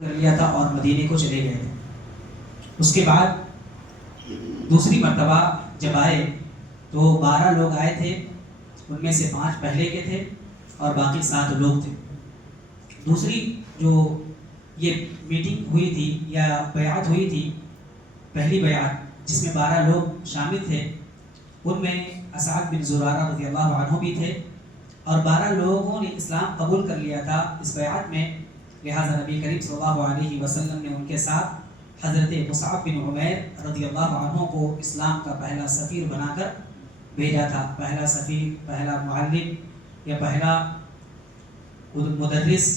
کر لیا تھا اور مدینے کو چلے گئے تھے۔ اس کے بعد دوسری مرتبہ جب آئے تو 12 لوگ آئے تھے، ان میں سے 5 پہلے کے تھے اور باقی 7 لوگ تھے۔ دوسری جو یہ میٹنگ ہوئی تھی یا بیعت ہوئی تھی، پہلی بیعت جس میں 12 لوگ شامل تھے، ان میں اسعد بن زرارہ رضی اللہ عنہ بھی تھے اور 12 لوگوں نے اسلام قبول کر لیا تھا اس بیعت میں۔ لہٰذا نبی کریم صلی اللہ علیہ وسلم نے ان کے ساتھ حضرت مصعب بن عمیر رضی اللہ عنہ کو اسلام کا پہلا سفیر بنا کر بھیجا تھا۔ پہلا سفیر، پہلا معلم یا پہلا مدرس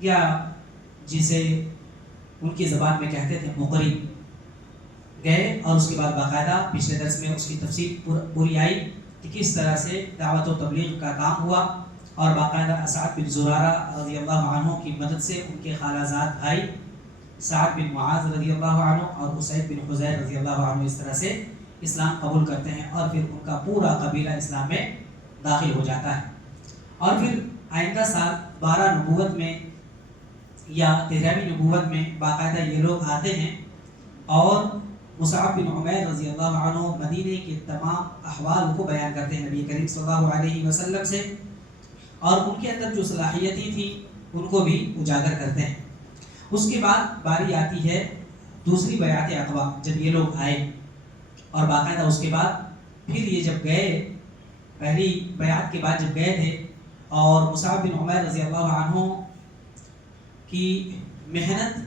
یا جسے ان کی زبان میں کہتے تھے مقری، گئے اور اس کے بعد باقاعدہ پچھلے درس میں اس کی تفصیل پوری آئی کہ کس طرح سے دعوت و تبلیغ کا کام ہوا اور باقاعدہ اسعد بن زرارہ رضی اللہ عنہ کی مدد سے ان کے خالہ زاد بھائی سعد بن معاذ رضی اللہ عنہ اور اسید بن حضیر رضی اللہ عنہ اس طرح سے اسلام قبول کرتے ہیں اور پھر ان کا پورا قبیلہ اسلام میں داخل ہو جاتا ہے۔ اور پھر آئندہ سال 12 نبوت میں یا 13ویں نبوت میں باقاعدہ یہ لوگ آتے ہیں اور مصعب بن عمیر رضی اللہ عنہ مدینے کے تمام احوال کو بیان کرتے ہیں نبی کریم صلی اللہ علیہ وسلم سے، اور ان کے اندر جو صلاحیتی تھی ان کو بھی اجاگر کرتے ہیں۔ اس کے بعد باری آتی ہے دوسری بیعت عقبہ، جب یہ لوگ آئے اور باقاعدہ اس کے بعد پھر یہ جب گئے، پہلی بیعت کے بعد جب گئے تھے اور مصعب بن عمیر رضی اللہ عنہ کی محنت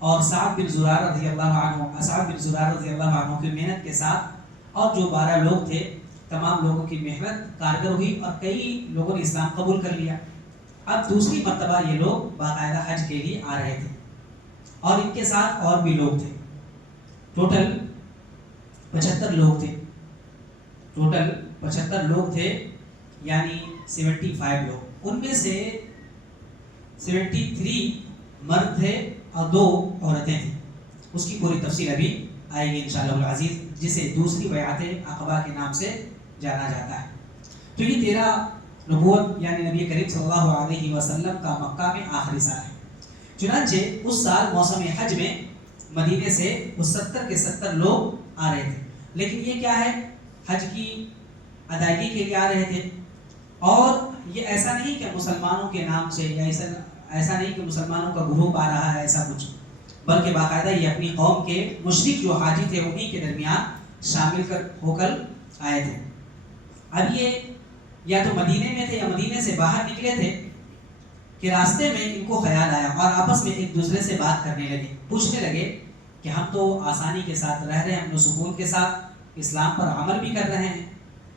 اور سعد بن زرارہ رضی اللہ عنہ، اسعد بن زرارہ رضی اللہ عنہ کی محنت کے ساتھ اور جو 12 لوگ تھے تمام لوگوں کی محنت کارگر ہوئی اور کئی لوگوں نے اسلام قبول کر لیا۔ اب دوسری مرتبہ یہ لوگ باقاعدہ حج کے لیے آ رہے تھے اور ان کے ساتھ اور بھی لوگ تھے، ٹوٹل 75 لوگ تھے، ٹوٹل 75 لوگ تھے یعنی 75 لوگ، ان میں سے 73 مرد تھے اور 2 عورتیں تھیں۔ اس کی پوری تفصیل ابھی آئے گی انشاءاللہ العزیز، جسے دوسری بیعت عقبہ کے نام سے جانا جاتا ہے۔ تو یہ 13 نبوت یعنی نبی کریم صلی اللہ علیہ وسلم کا مکہ میں آخری سال ہے۔ چنانچہ اس سال موسم حج میں مدینے سے 70 کے 70 لوگ آ رہے تھے، لیکن یہ کیا ہے، حج کی ادائیگی کے لیے آ رہے تھے اور یہ ایسا نہیں کہ مسلمانوں کے نام سے یا ایسا نہیں کہ مسلمانوں کا گروپ آ رہا ہے ایسا کچھ، بلکہ باقاعدہ یہ اپنی قوم کے مشرک جو حاجی تھے انہی کے درمیان شامل ہو کر آئے تھے۔ اب یہ یا تو مدینے میں تھے یا مدینے سے باہر نکلے تھے کہ راستے میں ان کو خیال آیا اور آپس میں ایک دوسرے سے بات کرنے لگے، پوچھنے لگے کہ ہم تو آسانی کے ساتھ رہ رہے ہیں، ہم سکون کے ساتھ اسلام پر عمل بھی کر رہے ہیں،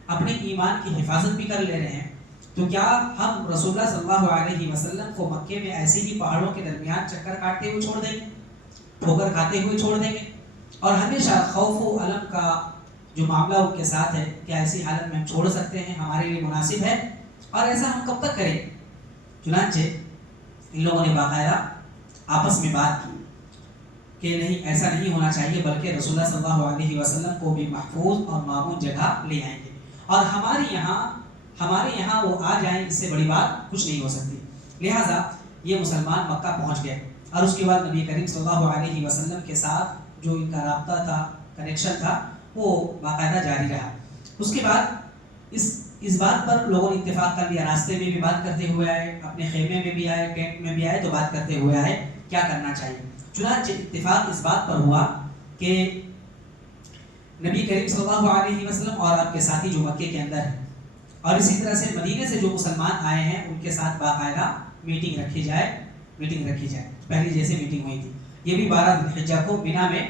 اپنے ایمان کی حفاظت بھی کر لے رہے ہیں، تو کیا ہم رسول اللہ صلی اللہ علیہ وسلم کو مکے میں ایسے ہی پہاڑوں کے درمیان چکر کاٹتے ہوئے چھوڑ دیں گے، ٹھوکر کھاتے ہوئے چھوڑ دیں گے؟ اور ہمیشہ خوف و علم کا جو معاملہ ان کے ساتھ ہے، کیا ایسی حالت میں ہم چھوڑ سکتے ہیں؟ ہمارے لیے مناسب ہے اور ایسا ہم کب تک کریں؟ چنانچہ ان لوگوں نے باقاعدہ آپس میں بات کی کہ نہیں، ایسا نہیں ہونا چاہیے، بلکہ رسول اللہ صلی اللہ علیہ وسلم کو بھی محفوظ اور مامون جگہ لے آئیں گے اور ہمارے یہاں وہ آ جائیں، اس سے بڑی بات کچھ نہیں ہو سکتی۔ لہٰذا یہ مسلمان مکہ پہنچ گئے اور اس کے بعد نبی کریم صلی اللہ علیہ وسلم کے ساتھ جو ان کا رابطہ تھا، کنیکشن تھا، وہ باقاعدہ جاری رہا۔ اس کے بعد اس بات پر لوگوں نے اتفاق کر لیا، راستے میں بھی بات کرتے ہوئے آئے، اپنے خیمے میں بھی آئے، کیمپ میں بھی آئے تو بات کرتے ہوئے آئے کیا کرنا چاہیے۔ چنانچہ اتفاق اس بات پر ہوا کہ نبی کریم صلی اللہ علیہ وسلم اور آپ کے ساتھی جو مکے کے اندر ہیں اور اسی طرح سے مدینے سے جو مسلمان آئے ہیں ان کے ساتھ باقاعدہ میٹنگ رکھی جائے، پہلی جیسے میٹنگ ہوئی تھی۔ یہ بھی 12 ذی الحجہ کو مینا میں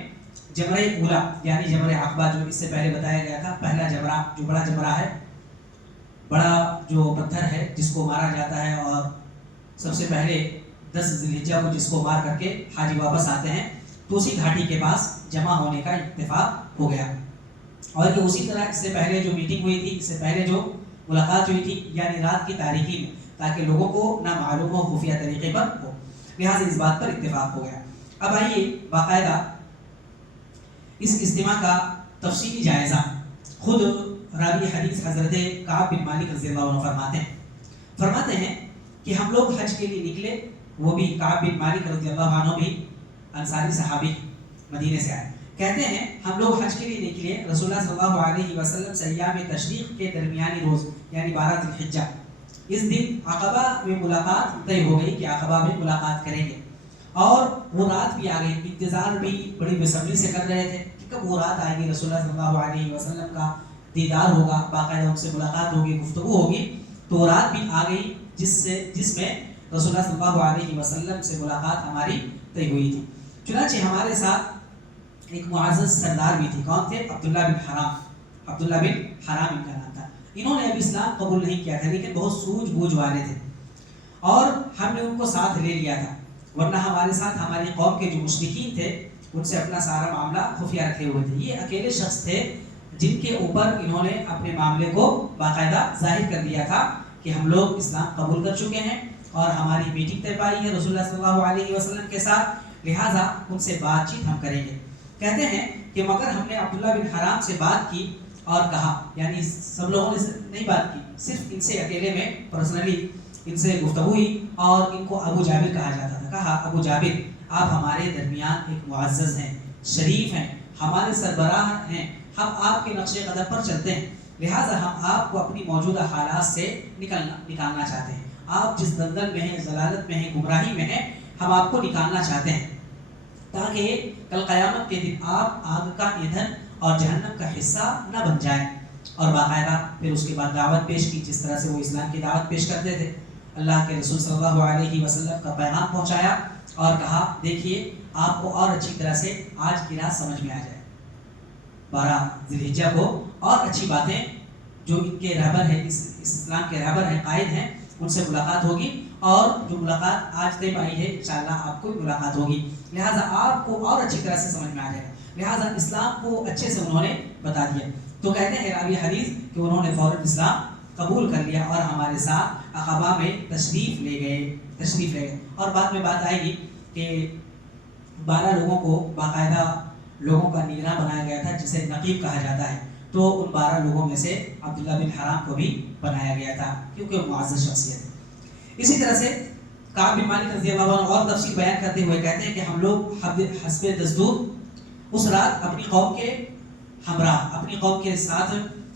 جمرہ اولا یعنی جمرہ عقبہ جو اس سے پہلے بتایا گیا تھا، پہلا جمرہ جو بڑا جمرہ ہے، بڑا جو پتھر ہے جس کو مارا جاتا ہے اور سب سے پہلے 10 ذی الحجہ کو جس کو مار کر کے حاجی واپس آتے ہیں، تو اسی گھاٹی کے پاس جمع ہونے کا اتفاق ہو گیا۔ اور یہ اسی طرح اس سے پہلے جو میٹنگ ہوئی تھی، اس سے پہلے جو ملاقات ہوئی تھی یعنی رات کی تاریکی میں، تاکہ لوگوں کو نہ معلوم ہو، خفیہ طریقے پر ہو، لہٰذا اس بات پر اتفاق ہو گیا۔ اب آئیے باقاعدہ اس اجتماع کا تفصیلی جائزہ خود راوی حدیث حضرت کعب بن مالک رضی اللہ عنہ فرماتے ہیں کہ ہم لوگ حج کے لیے نکلے، وہ بھی کعب بن مالک رضی اللہ عنہ بھی انصاری صحابی مدینے سے آئے. کہتے ہیں ہم لوگ حج کے لیے نکلے. رسول اللہ صلی اللہ علیہ وسلم سے ایام تشریق کے درمیانی روز یعنی 12 ذی الحجہ اس دن عقبہ میں ملاقات طے ہو گئی کہ عقبہ میں ملاقات کریں گے. اور وہ رات بھی آ گئی. انتظار بھی بڑی بےصبری سے کر رہے تھے کہ کب وہ رات آئے گی, رسول اللہ صلی اللہ علیہ وسلم کا دیدار ہوگا, باقاعدہ ان سے ملاقات ہوگی, گفتگو ہوگی. تو وہ رات بھی آ گئی جس میں رسول اللہ صلی اللہ علیہ وسلم سے ملاقات ہماری طے ہوئی تھی. چنانچہ ہمارے ساتھ ایک معزز سردار بھی تھے. کون تھے؟ عبداللہ بن حرام. عبداللہ بن حرام ان کا نام تھا. انہوں نے ابھی اسلام قبول نہیں کیا تھا لیکن بہت سوجھ بوجھ والے تھے اور ہم نے ان کو ساتھ لے لیا تھا, ورنہ ہمارے ساتھ ہماری قوم کے جو مشرکین تھے ان سے اپنا سارا معاملہ خفیہ رکھے ہوئے تھے. یہ اکیلے شخص تھے جن کے اوپر انہوں نے اپنے معاملے کو باقاعدہ ظاہر کر دیا تھا کہ ہم لوگ اسلام قبول کر چکے ہیں اور ہماری میٹنگ طے پائی ہے رسول اللہ صلی اللہ علیہ وسلم کے ساتھ, لہٰذا ان سے بات چیت ہم کریں گے. کہتے ہیں کہ مگر ہم نے عبداللہ بن حرام سے بات کی اور کہا, یعنی سب لوگوں نے نہیں بات کی, صرف ان سے اکیلے میں پرسنلی ان سے گفتگو ہوئی اور ان کو ابو جابر کہا جاتا تھا. کہا ابو جابر آپ ہمارے درمیان ایک معزز ہیں, شریف ہیں, ہمارے سربراہ ہیں, ہم آپ کے نقش قدم پر چلتے ہیں, لہٰذا ہم آپ کو اپنی موجودہ حالات سے نکالنا چاہتے ہیں. آپ جس دلدل میں ہیں, ضلالت میں ہیں, گمراہی میں ہیں, ہم آپ کو نکالنا چاہتے ہیں تاکہ کل قیامت کے دن آپ آگ کا ایندھن اور جہنم کا حصہ نہ بن جائیں. اور باقاعدہ پھر اس کے بعد دعوت پیش کی, جس طرح سے وہ اسلام کی دعوت پیش کرتے تھے. اللہ کے رسول صلی اللہ علیہ وسلم کا پیغام پہنچایا اور کہا دیکھیے آپ کو اور اچھی طرح سے آج کی رات سمجھ میں آ جائے. 12 ذی الحجہ کو اور اچھی باتیں جو ان کے رہبر ہیں, اس اسلام کے رہبر ہیں, قائد ہیں, ان سے ملاقات ہوگی اور جو ملاقات آج طے پائی ہے انشاءاللہ آپ کو ملاقات ہوگی, لہٰذا آپ کو اور اچھی طرح سے سمجھ میں آ جائے گا. لہٰذا اسلام کو اچھے سے انہوں نے بتا دیا. تو کہتے ہیں راوی حدیث کہ انہوں نے فوراً اسلام قبول کر لیا اور ہمارے ساتھ عقبہ میں تشریف لے گئے. اور بعد میں بات آئے گی کہ 12 لوگوں کو باقاعدہ لوگوں کا نگراں بنایا گیا تھا جسے نقیب کہا جاتا ہے. تو ان 12 لوگوں میں سے عبداللہ بن حرام کو بھی بنایا گیا تھا کیونکہ وہ معزز شخصیت ہے. اسی طرح سے کعب بن مالک رضی اللہ عنہ اور تفصیل بیان کرتے ہوئے کہتے ہیں کہ ہم لوگ حسب دستور اس رات اپنی قوم کے ہمراہ, اپنی قوم کے ساتھ,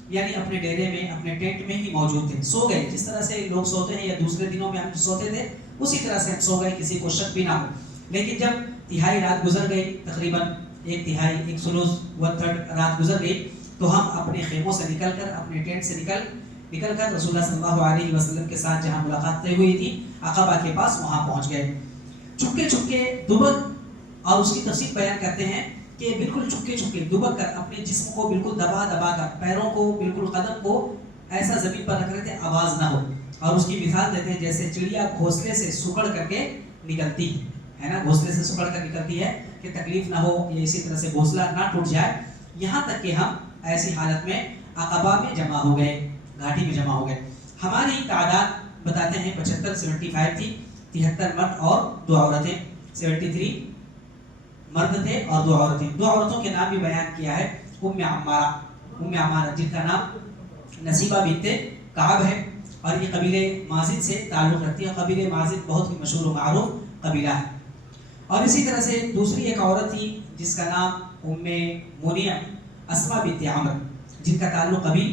یعنی اپنے ڈیرے میں, اپنے ٹینٹ میں ہی موجود تھے. سو گئے جس طرح سے لوگ سوتے ہیں یا دوسرے دنوں میں ہم سوتے تھے اسی طرح سے ہم سو گئے, کسی کو شک بھی نہ ہو. لیکن جب تہائی رات گزر گئی, تقریباً 1/3 1/3 رات گزر گئی, تو ہم اپنے خیموں سے نکل کر, اپنے ٹینٹ سے نکل کر رسول اللہ صلی اللہ علیہ وسلم کے ساتھ جہاں ملاقات طے ہوئی تھی عقبہ کے پاس, وہاں پہنچ گئے. چپکے دبک, اور اس کی تفصیل بیان کرتے ہیں کہ بالکل چپکے دبک کر اپنے جسم کو بالکل دبا کر, پیروں کو بالکل, قدم کو ایسا زمین پر رکھ رہے تھے آواز نہ ہو. اور اس کی مثال دیتے ہیں جیسے چڑیا گھونسلے سے سکڑ کر کے نکلتی ہے نا, گھونسلے سے سکڑ کر نکلتی ہے کہ تکلیف نہ ہو یا اسی طرح سے گھونسلہ نہ ٹوٹ جائے. یہاں تک کہ ہم ایسی حالت میں عقبہ میں جمع ہو گئے, گھاٹی میں جمع ہو گئے. ہماری تعداد بتاتے ہیں 75 تھی, 73 مرد اور 2 عورتیں. 73 مرد تھے اور 2 عورتیں. 2 عورتوں کے نام بھی بیان کیا ہے. ام عمارہ جن کا نام نصیبہ بنت کعب ہے اور یہ قبیلے مازن سے تعلق رکھتی ہے. قبیلے مازن بہت ہی مشہور و معروف قبیلہ ہے. اور اسی طرح سے دوسری ایک عورت تھی جس کا نام ام منیع اسماء بنت عمر, جن کا تعلق ابھی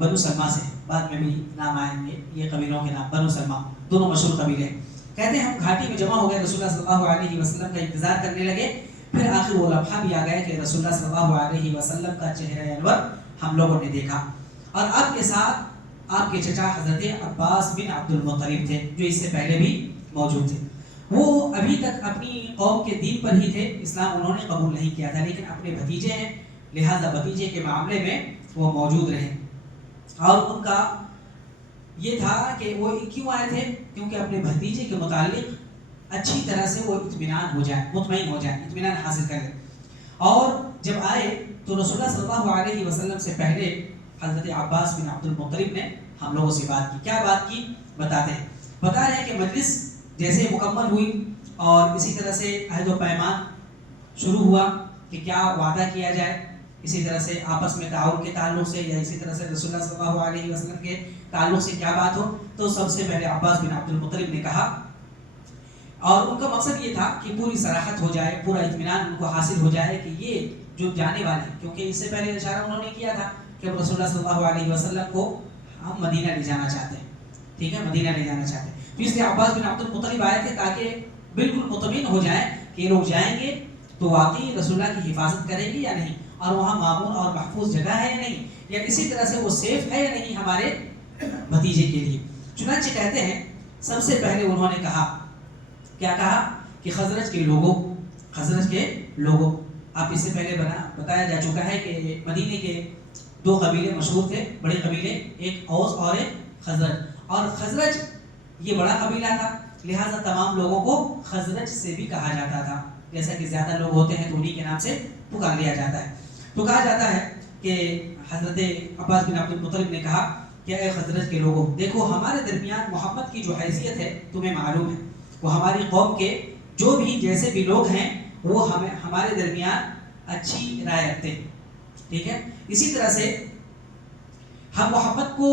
بنو سلمہ سے, بعد میں بھی نام آئیں گے یہ قبیلوں کے نام. بنو سلمہ دونوں مشہور قبیلے ہیں. کہتے ہیں ہم گھاٹی میں جمع ہو گئے, رسول اللہ صلی اللہ علیہ وسلم کا انتظار کرنے لگے. پھر آخر وہ لمحہ بھی آ گیا کہ رسول اللہ صلی اللہ علیہ وسلم کا چہرہ انور ہم لوگوں نے دیکھا. اور آپ کے ساتھ آپ کے چچا حضرت عباس بن عبد المطلب تھے جو اس سے پہلے بھی موجود تھے. وہ ابھی تک اپنی قوم کے دین پر ہی تھے, اسلام انہوں نے قبول نہیں کیا تھا, لیکن اپنے بھتیجے ہیں لہذا بھتیجے کے معاملے میں وہ موجود رہے. اور ان کا یہ تھا کہ وہ کیوں آئے تھے, کیونکہ اپنے بھتیجے کے متعلق اچھی طرح سے وہ اطمینان ہو جائے, مطمئن ہو جائے, اطمینان حاصل کریں. اور جب آئے تو رسول اللہ صلی اللہ علیہ وسلم سے پہلے حضرت عباس بن عبد المطلب نے ہم لوگوں سے بات کی. کیا بات کی بتاتے ہیں. بتا رہے ہیں کہ مجلس جیسے مکمل ہوئی اور اسی طرح سے عہد و پیمان شروع ہوا کہ کیا وعدہ کیا جائے, اسی طرح سے آپس میں تعاون کے تعلق سے یا اسی طرح سے رسول اللہ صلی اللہ علیہ وسلم کے تعلق سے کیا بات ہو. تو سب سے پہلے عباس بن عبد المطلب نے کہا اور ان کا مقصد یہ تھا کہ پوری صراحت ہو جائے، پورا اطمینان ان کو حاصل ہو جائے کہ یہ جو جانے والے ہیں، کیونکہ اس سے پہلے اشارہ انہوں نے کیا تھا کہ رسول اللہ صلی اللہ علیہ وسلم کو ہم مدینہ لے جانا چاہتے ہیں، ٹھیک ہے، مدینہ لے جانا چاہتے ہیں، تو اس لیے عباس بن عبد المطلب آئے تھے تاکہ بالکل مطمئن ہو جائیں کہ یہ لوگ جائیں گے تو واقعی رسول اللہ کی حفاظت کریں گے یا نہیں، اور وہاں مامون اور محفوظ جگہ ہے یا نہیں، یا اسی طرح سے وہ سیف ہے یا نہیں ہمارے بھتیجے کے لیے۔ چنانچہ کہتے ہیں سب سے پہلے انہوں نے کہا، کیا کہا کہ خزرج کے لوگوں، آپ اس سے پہلے بتایا جا چکا ہے کہ مدینے کے دو قبیلے مشہور تھے، بڑے قبیلے، ایک اوس اور ایک خزرج، اور خزرج یہ بڑا قبیلہ تھا، لہٰذا تمام لوگوں کو خزرج سے بھی کہا جاتا تھا، جیسا کہ زیادہ لوگ ہوتے ہیں تو انہی کے نام سے پکار لیا جاتا ہے۔ تو کہا جاتا ہے کہ حضرت عباس بن عبد المطلب نے کہا کہ اے خزرج کے لوگوں، دیکھو ہمارے درمیان محمد کی جو حیثیت ہے تمہیں معلوم ہے، وہ ہماری قوم کے جو بھی جیسے بھی لوگ ہیں وہ ہمارے درمیان اچھی رائے رکھتے ہیں، ٹھیک ہے، اسی طرح سے ہم محمد کو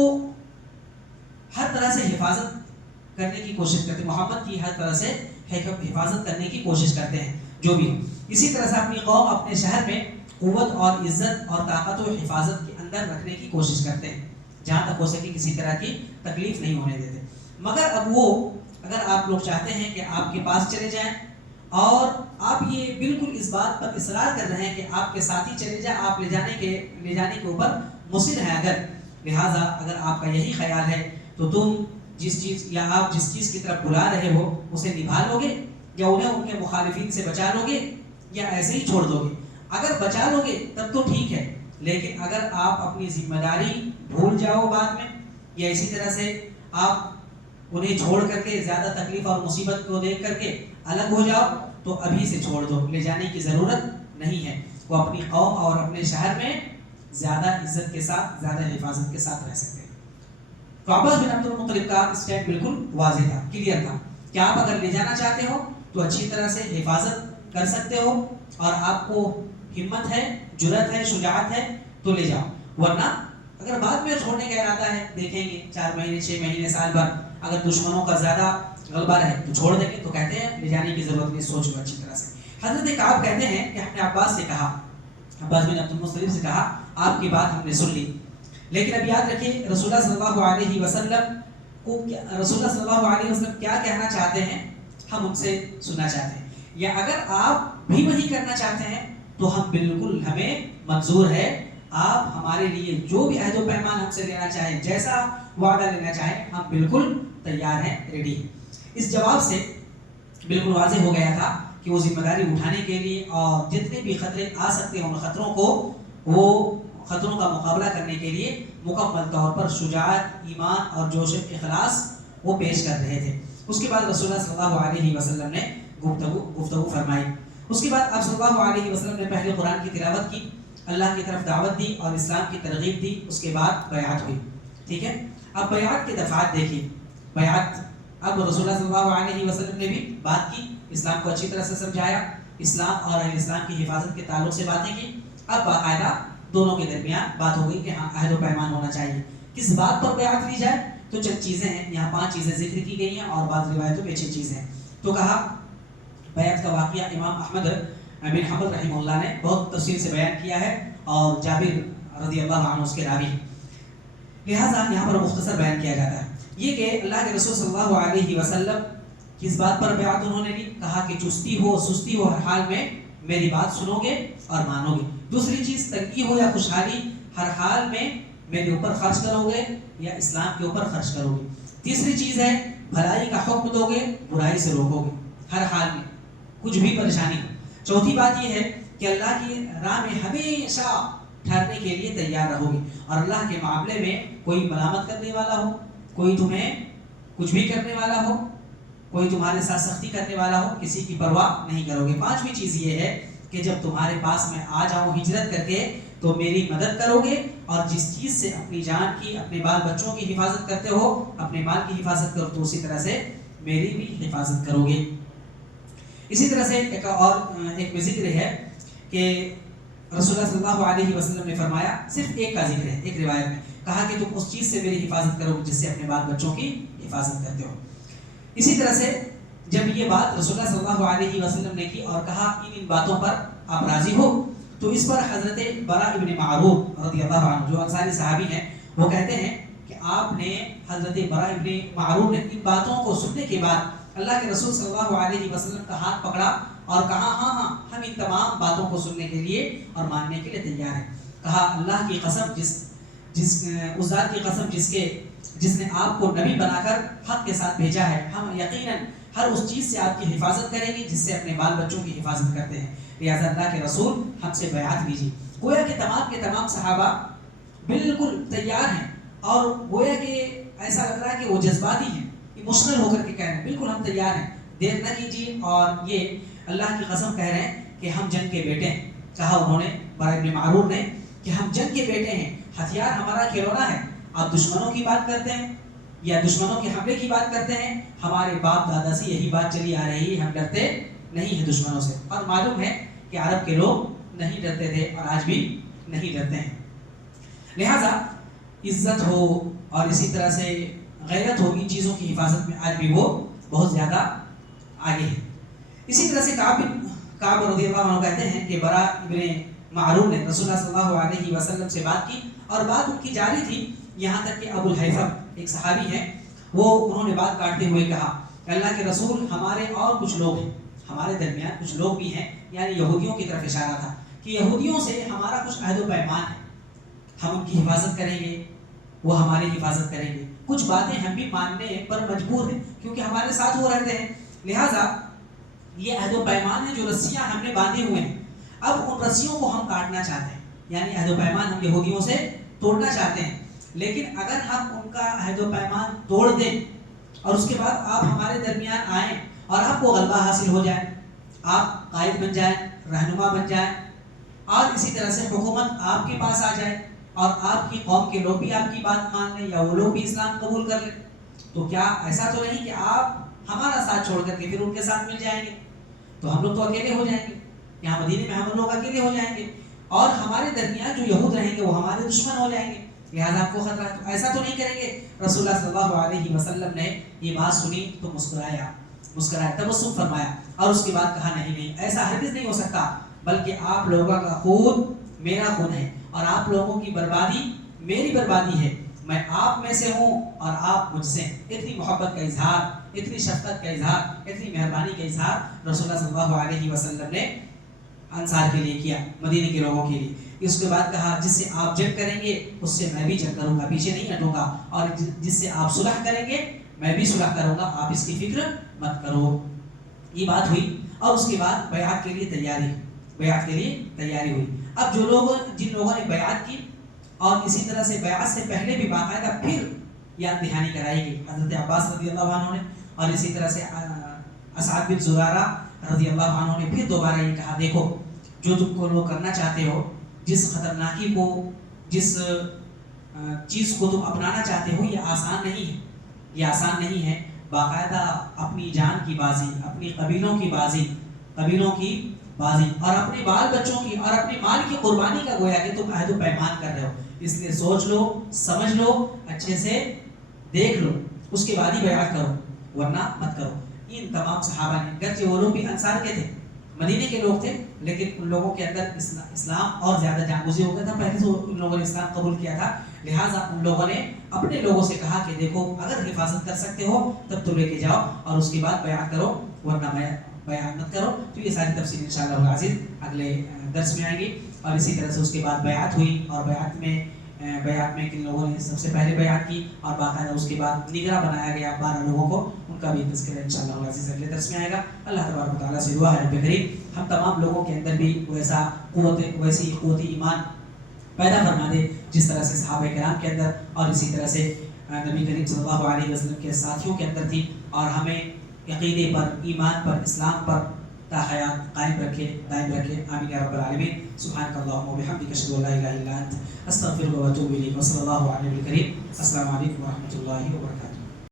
ہر طرح سے حفاظت کرنے کی کوشش کرتے ہیں، محمد کی ہر طرح سے حفاظت کرنے کی کوشش کرتے ہیں جو بھی، اسی طرح سے اپنی قوم اپنے شہر میں قوت اور عزت اور طاقت و حفاظت کے اندر رکھنے کی کوشش کرتے ہیں، جہاں تک ہو سکے کسی طرح کی تکلیف نہیں ہونے دیتے۔ مگر اب وہ اگر آپ لوگ چاہتے ہیں کہ آپ کے پاس چلے جائیں اور آپ یہ بالکل اس بات پر اصرار کر رہے ہیں کہ آپ کے ساتھ ہی چلے جائیں، آپ لے جانے کے اوپر مصر ہیں اگر، لہٰذا اگر آپ کا یہی خیال ہے تو تم آپ جس چیز کی طرف بلا رہے ہو اسے نبھا لو گے، یا انہیں ان کے مخالفین سے بچا لو گے، یا ایسے ہی چھوڑ دو گے۔ اگر بچا لو گے تب تو ٹھیک ہے، لیکن اگر آپ اپنی ذمہ داری بھول جاؤ بعد میں، یا اسی طرح سے آپ انہیں چھوڑ کر کے زیادہ تکلیف اور مصیبت کو دیکھ کر کے الگ ہو جاؤ تو ابھی سے چھوڑ دو، لے جانے کی ضرورت نہیں ہے، وہ اپنی قوم اور اپنے شہر میں زیادہ عزت کے ساتھ، زیادہ حفاظت کے ساتھ رہ سکتے ہیں۔ تو عباس بن عبد المطلب کا اسٹیپ بالکل واضح تھا، کلیئر تھا کہ آپ اگر لے جانا چاہتے ہو تو اچھی طرح سے حفاظت کر سکتے ہو، اور آپ کو ہمت ہے، جرأت ہے، شجاعت ہے تو لے جاؤ، ورنہ اگر بعد میں چھوڑنے کا ارادہ ہے، دیکھیں گے 4 مہینے 6 مہینے سال بھر اگر دشمنوں کا زیادہ غلبہ رہے تو چھوڑ دیں گے، تو کہتے ہیں لے جانے کی ضرورت نہیں، سوچ لو اچھی طرح سے۔ حضرت کعب کہتے ہیں کہ ہم نے عباس سے کہا، عباس بن عبد المطلب سے کہا آپ کی بات ہم نے سن لی، لیکن اب یاد رکھیں رسول اللہ صلی اللہ علیہ وسلم کو رسول اللہ صلی اللہ علیہ وسلم کیا کہنا چاہتے ہیں ہم ان سے سننا چاہتے ہیں، یا اگر آپ بھی وہی کرنا چاہتے ہیں تو ہم بالکل، ہمیں منظور ہے، آپ ہمارے لیے جو بھی عہد و پیمان ہم سے لینا چاہیں، جیسا وعدہ لینا چاہیں، ہم بالکل تیار ہیں، ریڈی ہیں۔ اس جواب سے بالکل واضح ہو گیا تھا کہ وہ ذمہ داری اٹھانے کے لیے اور جتنے بھی خطرے آ سکتے ہیں ان خطروں کو، وہ خطروں کا مقابلہ کرنے کے لیے مکمل طور پر شجاعت، ایمان اور جوش اخلاص وہ پیش کر رہے تھے۔ اس کے بعد رسول اللہ صلی اللہ علیہ وسلم نے گفتگو فرمائی۔ اس کے بعد آپ صلی اللہ علیہ وسلم نے پہلے قرآن کی تلاوت کی، اللہ کی طرف دعوت دی اور اسلام کی ترغیب دی، اس کے بعد بیعت ہوئی، ٹھیک ہے۔ اب بیعت کے دفعات دیکھیے، بیعت اب رسول اللہ صلی اللہ علیہ وسلم نے بھی بات کی، اسلام کو اچھی طرح سے سمجھایا، اسلام اور اہل اسلام کی حفاظت کے تعلق سے باتیں کی۔ اب باقاعدہ دونوں کے درمیان بات ہو گئی کہ ہاں عہد و پیمان ہونا چاہیے، کس بات پر بیعت لی جائے، تو چند چیزیں ہیں یہاں، 5 چیزیں ذکر کی گئی ہیں اور بعض روایتوں میں 6 چیزیں ہیں۔ تو کہا بیعت کا واقعہ امام احمد بن حنبل رحمہ اللہ نے بہت تفصیل سے بیان کیا ہے، اور جابر رضی اللہ عنہ اس کے راوی، لہٰذا یہاں پر مختصر بیان کیا جاتا ہے یہ کہ اللہ کے رسول صلی اللہ علیہ وسلم کس بات پر بیعت انہوں نے لی، کہا کہ چستی ہو سستی ہو ہر حال میں میری بات سنو گے اور مانو گے۔ دوسری چیز، تنگی ہو یا خوشحالی ہر حال میں میرے اوپر خرچ کرو گے یا اسلام کے اوپر خرچ کرو گے۔ تیسری چیز ہے بھلائی کا حکم دو گے، برائی سے روکو گے ہر حال میں، کچھ بھی پریشانی ہو۔ چوتھی بات یہ ہے کہ اللہ کی راہ میں ہمیشہ ٹھہرنے کے لیے تیار رہو گے، اور اللہ کے معاملے میں کوئی ملامت کرنے والا ہو، کوئی تمہیں کچھ بھی کرنے والا ہو، کوئی تمہارے ساتھ سختی کرنے والا ہو، کسی کی پرواہ نہیں کرو گے۔ 5ویں چیز یہ ہے کہ جب تمہارے پاس میں آ جاؤں ہجرت کر کے تو میری مدد کرو گے، اور جس چیز سے اپنی جان کی، اپنے بال بچوں کی حفاظت کرتے ہو، اپنے مال کی حفاظت کرو، تو اسی طرح سے میری بھی حفاظت کرو گے۔ اسی طرح سے ایک میں ذکر ہے کہ رسول اللہ صلی اللہ علیہ وسلم نے فرمایا، صرف ایک کا ذکر ہے ایک روایت میں، کہا کہ تم اس چیز سے میری حفاظت کرو جس سے اپنے بال بچوں کی حفاظت کرتے ہو۔ اسی طرح سے جب یہ بات رسول اللہ صلی اللہ علیہ وسلم نے کی اور کہا ان باتوں پر آپ راضی ہو، تو اس پر حضرت برا ابن معروف رضی اللہ عنہ جو انصاری صحابی ہیں وہ کہتے ہیں کہ آپ نے حضرت برا ابن معروف نے ان باتوں کو سننے کے بعد اللہ کے رسول صلی اللہ علیہ وسلم کا ہاتھ پکڑا اور کہا ہاں ہاں ہم ان تمام باتوں کو سننے کے لیے اور ماننے کے لیے تیار ہیں. کہا اللہ کی قسم اس ذات کی قسم جس نے آپ کو نبی بنا کر حق کے ساتھ بھیجا ہے، ہم یقیناً ہر اس چیز سے آپ کی حفاظت کریں گے جس سے اپنے بال بچوں کی حفاظت کرتے ہیں، لہٰذا اللہ کے رسول ہم سے بیعت لیجیے. گویا کہ تمام کے تمام صحابہ بالکل تیار ہیں اور گویا کہ ایسا لگ رہا ہے کہ وہ جذباتی ہیں، ایموشنل ہو کر کے کہہ رہے ہیں بالکل ہم تیار ہیں، دیر نہ کیجیے. اور یہ اللہ کی قسم کہہ رہے ہیں کہ ہم جنگ کے بیٹے ہیں. کہا انہوں نے برا ابن معروف نے کہ ہم جنگ کے بیٹے ہیں، ہتھیار ہمارا کھلونا ہے. آپ دشمنوں کی بات کرتے ہیں یا دشمنوں کے حملے کی بات کرتے ہیں، ہمارے باپ دادا سے یہی بات چلی آ رہی ہے، ہم ڈرتے نہیں ہیں دشمنوں سے. اور معلوم ہے کہ عرب کے لوگ نہیں ڈرتے تھے اور آج بھی نہیں ڈرتے ہیں. لہٰذا عزت ہو اور اسی طرح سے غیرت ہو، ان چیزوں کی حفاظت میں آج بھی وہ بہت زیادہ آگے ہے. اسی طرح سے کعب رضی اللہ عنہ کہتے ہیں کہ برا ابن معروف نے رسول اللہ صلی اللہ علیہ وسلم سے بات کی اور بات ان کی جاری تھی، یہاں تک کہ ابو الحیثم ایک صحابی ہے، انہوں نے بات کاٹتے ہوئے کہا اللہ کے رسول ہمارے اور کچھ لوگ ہیں، ہمارے درمیان کچھ لوگ بھی ہیں، یعنی یہودیوں کی طرف اشارہ تھا کہ یہودیوں سے ہمارا کچھ عہد و پیمان ہے، ہم ان کی حفاظت کریں گے، وہ ہماری حفاظت کریں گے. کچھ باتیں ہم بھی ماننے پر مجبور ہیں کیونکہ ہمارے ساتھ وہ رہتے ہیں، لہٰذا یہ عہد و پیمان ہے جو رسیاں ہم نے باندھے ہوئے ہیں، اب ان رسیوں کو ہم کاٹنا چاہتے ہیں، یعنی عہد و پیمان ہم یہودیوں سے توڑنا چاہتے ہیں. لیکن اگر ہم ان کا عہد و پیمان توڑ دیں اور اس کے بعد آپ ہمارے درمیان آئیں اور آپ کو غلبہ حاصل ہو جائے، آپ قائد بن جائیں، رہنما بن جائیں اور اسی طرح سے حکومت آپ کے پاس آ جائے اور آپ کی قوم کے لوگ بھی آپ کی بات مان لیں یا وہ لوگ بھی اسلام قبول کر لیں، تو کیا ایسا تو نہیں کہ آپ ہمارا ساتھ چھوڑ کر کے پھر ان کے ساتھ مل جائیں گے؟ تو ہم لوگ تو اکیلے ہو جائیں گے، یہاں مدینے میں ہم لوگ اکیلے ہو جائیں گے اور ہمارے درمیان جو یہود رہیں گے وہ ہمارے دشمن ہو جائیں گے، لہٰذا آپ کو خطرہ ہے. تو ایسا تو نہیں کریں گے. رسول اللہ صلی اللہ علیہ وسلم نے یہ بات سنی تو مسکرائے تبسم فرمایا اور اس کے بعد کہا نہیں ایسا ہرگز نہیں ہو سکتا، بلکہ آپ لوگوں کا خون میرا خون ہے اور آپ لوگوں کی بربادی میری بربادی ہے، میں آپ میں سے ہوں اور آپ مجھ سے. اتنی محبت کا اظہار، اتنی شفقت کا اظہار، اتنی مہربانی کا اظہار رسول اللہ صلی اللہ علیہ وسلم نے انصار کے لیے کیا، مدینے کے لوگوں کے لیے. اس کے بعد کہا جس سے آپ جنگ کریں گے اس سے میں بھی جنگ کروں گا، پیچھے نہیں ہٹوں گا، اور جس سے آپ صلح کریں گے میں بھی صلح کروں گا، آپ اس کی فکر مت کرو. یہ بات ہوئی اور اس کے بعد بیعت کے لیے تیاری ہوئی. اب جن لوگوں نے بیعت کی اور اسی طرح سے بیعت سے پہلے بھی باقاعدہ پھر یاد دہانی کرائی گئی حضرت عباس رضی اللہ عنہ نے اور اسی طرح سے اسعد بن زرارہ رضی اللہ عنہ نے پھر دوبارہ یہ کہا دیکھو جو تم کو لوگ کرنا چاہتے ہو، جس خطرناکی کو، جس چیز کو تم اپنانا چاہتے ہو، یہ آسان نہیں ہے. باقاعدہ اپنی جان کی بازی، اپنی قبیلوں کی بازی اور اپنے بال بچوں کی اور اپنے مال کی قربانی کا گویا کہ تم عہد و پیمان کر رہے ہو. اس لیے سوچ لو، سمجھ لو، اچھے سے دیکھ لو، اس کے بعد ہی بیعت کرو ورنہ مت کرو. ان تمام صحابہ نے، گرچہ وہ لوگ بھی انصار کے تھے، مدینے کے لوگ تھے، لیکن ان لوگوں کے اندر اسلام اور زیادہ جانگزی ہو گیا تھا، پہلے سے ان لوگوں نے اسلام قبول کیا تھا. لہٰذا ان لوگوں نے اپنے لوگوں سے کہا کہ دیکھو اگر حفاظت کر سکتے ہو تب تو لے کے جاؤ اور اس کے بعد بیعت کرو ورنہ بیعت مت کرو. تو یہ ساری تفصیل انشاءاللہ العزیز اگلے درس میں آئیں گی. اور اسی طرح سے اس کے بعد بیعت ہوئی اور بیعت میں کن لوگوں نے سب سے پہلے بیعت کی اور باقاعدہ اس کے بعد نگراں بنایا گیا 12 لوگوں کو، ان کا بھی تذکرہ انشاءاللہ العزیز اگلے درس میں آئے گا. اللہ تبارک و تعالیٰ سے دعا ہے رب کریم ہم تمام لوگوں کے اندر بھی ویسی قوت ایمان پیدا فرما دے جس طرح سے صحابہ کرام کے اندر اور اسی طرح سے نبی کریم صلی اللہ علیہ وسلم کے ساتھیوں کے اندر تھی، اور ہمیں عقیدے پر، ایمان پر، اسلام پر تا حیات قائم رکھے، دائم رکھے. آمین یا رب العالمین. سبحانک اللہم و بحمدک، اشہد ان لا الہ الا انت، استغفرک و اتوب الیک. وصلی اللہ علیہ وسلم. السلام علیکم و رحمۃ اللہ وبرکاتہ.